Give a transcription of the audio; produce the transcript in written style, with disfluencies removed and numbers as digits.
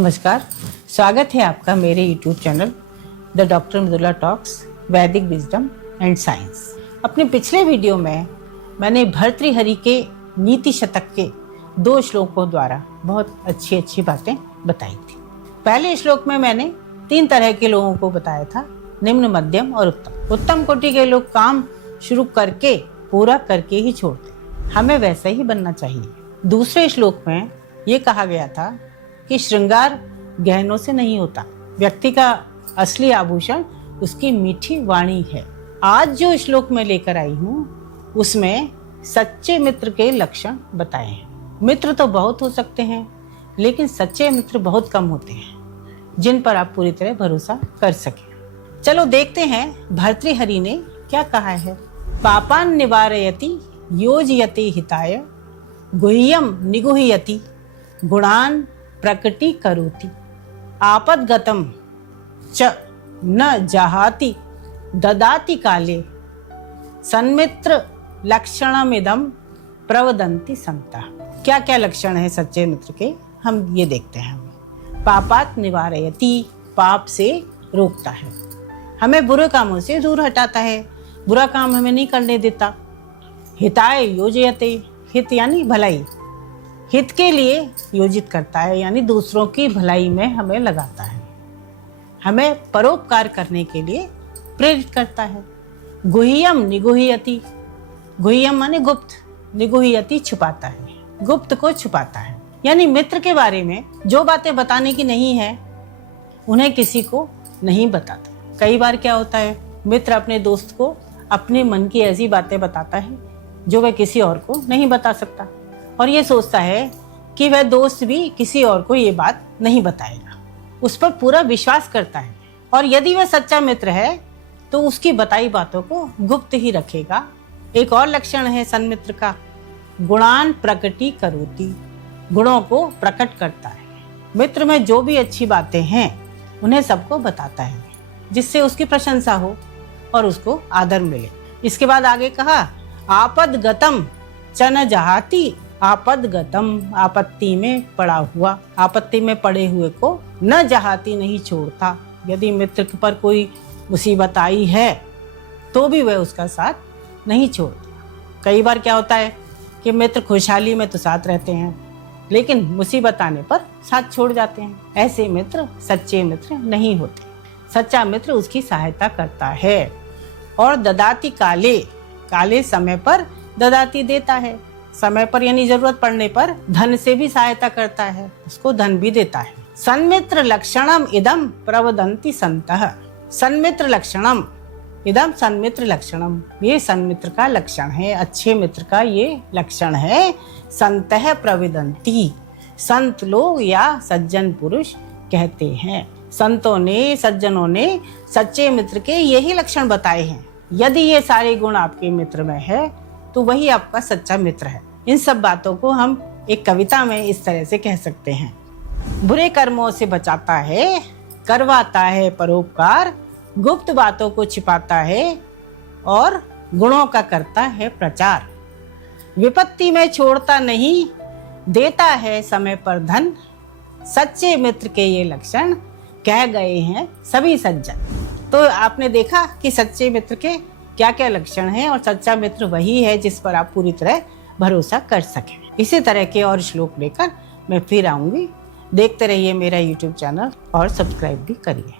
नमस्कार, स्वागत है आपका मेरे YouTube channel the doctor Mridula talks वैदिक विजडम एंड साइंस। अपने पिछले वीडियो में मैंने भर्तृहरि के नीति शतक के 2 श्लोकों द्वारा बहुत अच्छी बातें बताई थी। पहले श्लोक में मैंने 3 तरह के लोगों को बताया था, निम्न, मध्यम और उत्तम। उत्तम कोटि के लोग काम शुरू करके पूरा करके ही छोड़ते, हमें वैसा ही बनना चाहिए। दूसरे श्लोक में ये कहा गया था कि श्रृंगार गहनों से नहीं होता, व्यक्ति का असली आभूषण उसकी मीठी वाणी है। आज जो श्लोक मैं लेकर आई हूँ उसमें सच्चे मित्र के लक्षण बताए हैं। मित्र तो बहुत हो सकते हैं, लेकिन सच्चे मित्र बहुत कम होते हैं जिन पर आप पूरी तरह भरोसा कर सकें। चलो देखते हैं भर्तृहरि ने क्या कहा है। पापान निवारयति योजयति हिताय गुह्यम निगुह्यति गुणान प्रकटी करोति आपदगतम च न जहाति ददाति काले सन्मित्र लक्षणमिदं प्रवदन्ति संतः। क्या क्या लक्षण है सच्चे मित्र के, हम ये देखते हैं। पापात निवारयति, पाप से रोकता है, हमें बुरे कामों से दूर हटाता है, बुरा काम हमें नहीं करने देता। हिताय योजयते, हित यानी भलाई, हित के लिए योजित करता है यानी दूसरों की भलाई में हमें लगाता है, हमें परोपकार करने के लिए प्रेरित करता है। गुह्यम निगुह्यति, गुह्यम माने गुप्त, निगुह्यति छुपाता है, गुप्त को छुपाता है। यानी मित्र के बारे में जो बातें बताने की नहीं है उन्हें किसी को नहीं बताता। कई बार क्या होता है, मित्र अपने दोस्त को अपने मन की ऐसी बातें बताता है जो वह किसी और को नहीं बता सकता, और ये सोचता है कि वह दोस्त भी किसी और को ये बात नहीं बताएगा। उस पर पूरा विश्वास करता है, और यदि वह सच्चा मित्र है तो उसकी बताई बातों को गुप्त ही रखेगा। एक और लक्षण है सन्मित्र का, गुणान प्रकटी करोति, गुणों को प्रकट करता है। मित्र में जो भी अच्छी बातें हैं उन्हें सबको बताता है, जिससे उसकी प्रशंसा हो और उसको आदर मिले। इसके बाद आगे कहा आपदगतम च न जहाति, आपदगतम, आपत्ति में पड़ा हुआ, आपत्ति में पड़े हुए को न जहाती, नहीं छोड़ता। यदि मित्र पर कोई मुसीबत आई है तो भी वह उसका साथ नहीं छोड़ता। कई बार क्या होता है कि मित्र खुशहाली में तो साथ रहते हैं, लेकिन मुसीबत आने पर साथ छोड़ जाते हैं। ऐसे मित्र सच्चे मित्र नहीं होते। सच्चा मित्र उसकी सहायता करता है, और ददाति काले, काले समय पर ददाति देता है, समय पर यानी जरूरत पड़ने पर धन से भी सहायता करता है, उसको धन भी देता है। सन्मित्र लक्षणम इदम प्रवदन्ति संतः, सन्मित्र लक्षणम इदम, सन्मित्र लक्षणम, ये सन्मित्र का लक्षण है, अच्छे मित्र का ये लक्षण है। संतः प्रवदन्ति, संत लोग या सज्जन पुरुष कहते हैं। संतों ने, सज्जनों ने सच्चे मित्र के यही लक्षण बताए हैं। यदि ये सारे गुण आपके मित्र में है तो वही आपका सच्चा मित्र है। इन सब बातों को हम एक कविता में इस तरह से कह सकते हैं। बुरे कर्मों से बचाता है, करवाता है परोपकार, गुप्त बातों को छिपाता है और गुणों का करता है प्रचार। विपत्ति में छोड़ता नहीं, देता है समय पर धन, सच्चे मित्र के ये लक्षण कह गए हैं सभी सज्जन। तो आपने देखा कि सच्चे मित्र के क्या क्या लक्षण हैं, और सच्चा मित्र वही है जिस पर आप पूरी तरह भरोसा कर सकें। इसी तरह के और श्लोक लेकर मैं फिर आऊंगी। देखते रहिए मेरा YouTube चैनल और सब्सक्राइब भी करिए।